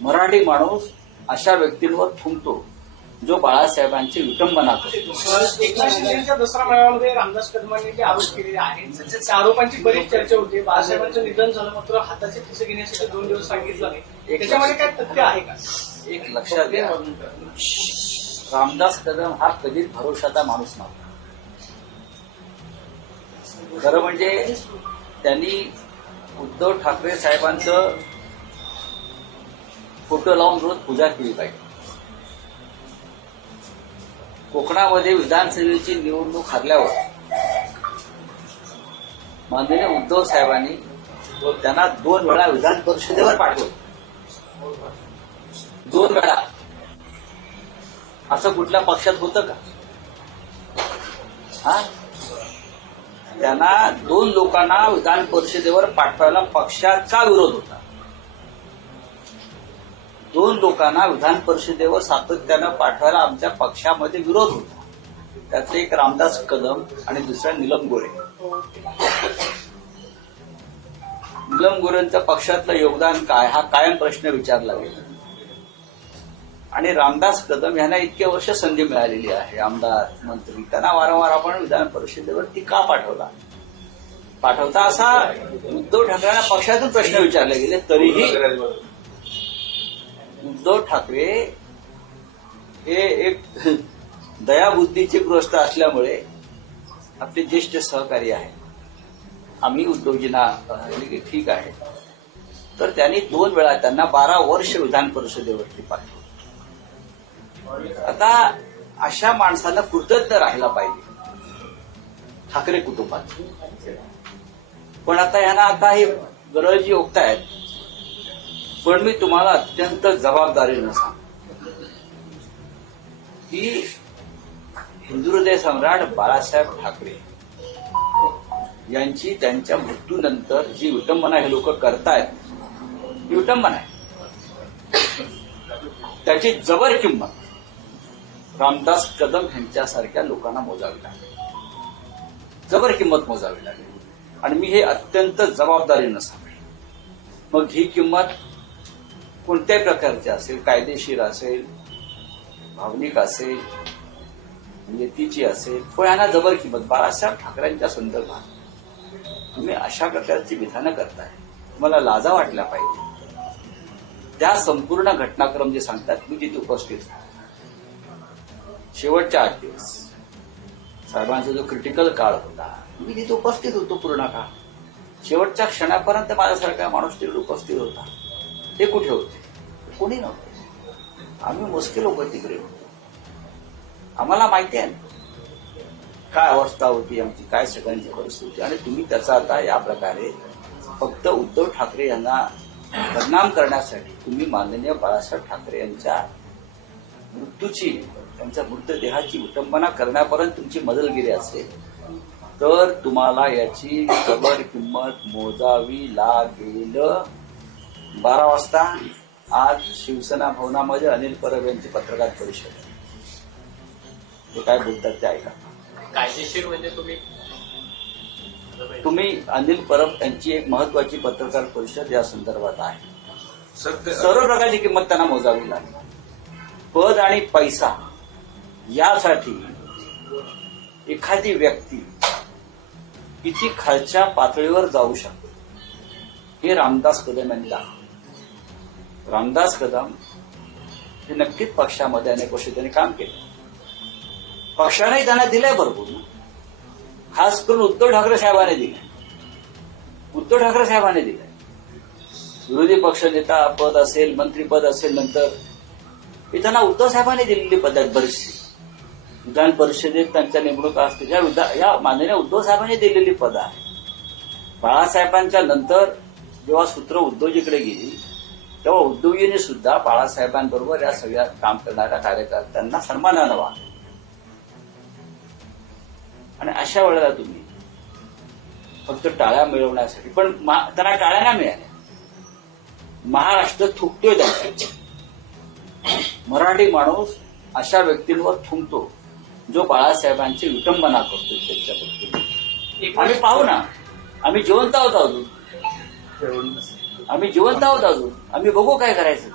मराठी माणूस अशा व्यक्तींवर थुंकतो जो बाळासाहेबांची विटंबना करतो. एकनाथ शिंदेच्या दसरा मेळाव्यामध्ये रामदास कदमांनी जे आरोप केलेले आहेत त्या आरोपांची बरीच चर्चा होती. बाळासाहेबांचं निधन झालं मात्र हाताचे ठसे घेण्यासाठी 2 दिवस सांगितलं नाही, त्याच्यामध्ये काय तथ्य आहे का? एक लक्षात घ्या, रामदास कदम हा कधीच भरोशाचा माणूस नव्हता. खरं म्हणजे त्यांनी उद्धव ठाकरे साहेबांचं फोटो लावून रोज पूजा केली पाहिजे. कोकणामध्ये विधानसभेची निवडणूक हरल्यावर माननीय उद्धव साहेबांनी त्यांना 2 वेळा विधान परिषदेवर पाठवलं. 2 वेळा. असं कुठल्या पक्षात होतं का? हा, त्यांना 2 लोकांना विधान परिषदेवर पाठवायला पक्षाचा विरोध होता. 2 लोकांना विधान परिषदेवर सातत्यानं पाठवायला आमच्या पक्षामध्ये विरोध होता. त्यातले एक रामदास कदम आणि दुसरा नीलम गोरे. नीलम गोरेंचं पक्षातलं योगदान काय हा कायम प्रश्न विचारला गेला. आणि रामदास कदम यांना इतके वर्ष संधी मिळालेली आहे, आमदार मंत्री, त्यांना वारंवार आपण विधान परिषदेवर ती का पाठवता असा उद्धव ठाकरेंना पक्षातून प्रश्न विचारले गेले. तरीही उद्धव ठाकरे हे एक दयाबुद्धीचे ग्रस्त असल्यामुळे आपले ज्येष्ठ सहकारी आहेत, आम्ही उद्धवजींना की ठीक आहे, तर त्यांनी 2 वेळा त्यांना 12 वर्ष विधान परिषदेवरती पाठवलं. आता अशा माणसाला कृतज्ञ राहायला पाहिजे ठाकरे कुटुंबात. पण आता यांना आता हे गरज ओकतायत. पण मी तुम्हाला अत्यंत जबाबदारीनं सांगतो की हिंदू हृदय सम्राट बाळासाहेब ठाकरे यांची त्यांच्या मृत्यूनंतर जी विटंबना हे लोक करतायत, ही विटंबना आहे. त्याची जबर किंमत रामदास कदम यांच्यासारख्या लोकांना मोजावी लागेल, जबर किंमत मोजावी लागेल. आणि मी हे अत्यंत जबाबदारीनं सांगेन. मग ही किंमत कोणत्याही प्रकारची असेल, कायदेशीर असेल, भावनिक असेल, नीतीची असेल, पण यांना जबर किंमत. बाळासाहेब ठाकरेंच्या संदर्भात तुम्ही अशा प्रकारची विधानं करताय, तुम्हाला लाजा वाटल्या पाहिजे. त्या संपूर्ण घटनाक्रम जे सांगतात, मी तिथे उपस्थित आहे. शेवटच्या 8 दिवस साहेबांचा जो क्रिटिकल काळ होता, मी तिथे उपस्थित होतो पूर्ण काळ. शेवटच्या क्षणापर्यंत माझ्यासारखा माणूस तिकडे उपस्थित होता. ते कुठे होते? कोणी नव्हते. आम्ही मोजके लोक तिकडे होतो. आम्हाला माहिती आहे काय अवस्था होती आमची, काय सगळ्यांची परिस्थिती. आणि तुम्ही त्याचा आता या प्रकारे फक्त उद्धव ठाकरे यांना बदनाम करण्यासाठी तुम्ही माननीय बाळासाहेब ठाकरे यांच्या मृत्यूची, त्यांच्या मृतदेहाची विटंबना करण्यापर्यंत तुमची मजलगिरी असेल, तर तुम्हाला याची जबर किंमत मोजावी लागेल. 12 वाजता आज शिवसेना भवनामध्ये अनिल परब यांची पत्रकार परिषद. ते काय बोलतात ते ऐका. कायदेशीर म्हणजे तुम्ही अनिल परब यांची एक महत्वाची पत्रकार परिषद या संदर्भात आहे. सर्व प्रकारची किंमत त्यांना मोजावी लागेल. पद आणि पैसा यासाठी एखादी व्यक्ती किती खालच्या पातळीवर जाऊ शकते हे रामदास कदम यांनी दाखवलं. रामदास कदम हे नक्कीच पक्षामध्ये अनेक वर्ष त्यांनी काम केलं. पक्षाने त्यांना दिलंय भरपूर, खास करून उद्धव ठाकरे साहेबांनी दिलंय. उद्धव ठाकरे साहेबांनी दिलंय. विरोधी पक्षनेता पद असेल, मंत्रीपद असेल, नंतर हे त्यांना उद्धव साहेबांनी दिलेली पदक बरीचशी. विधान परिषदेत त्यांच्या नेमणुका असतील, या माननीय उद्धव साहेबांनी दिलेली पद आहे. बाळासाहेबांच्या नंतर जेव्हा सूत्र उद्धवजीकडे गेली, तेव्हा उद्धवजींनी सुद्धा बाळासाहेबांबरोबर या सगळ्या काम करणाऱ्या कार्यकर्त्यांना सन्मानानं वागलं. आणि अशा वेळेला तुम्ही फक्त टाळ्या मिळवण्यासाठी, पण त्यांना टाळ्या नाही मिळाल्या. महाराष्ट्र थुकतोय त्यांच्या. मराठी माणूस अशा व्यक्तींवर थुंकतो जो बाळासाहेबांची विटंबना करतो त्यांच्याबद्दल. आम्ही पाहू ना, आम्ही जिवंत आहोत अजून, आम्ही जिवंत आहोत अजून, आम्ही बघू काय करायचं.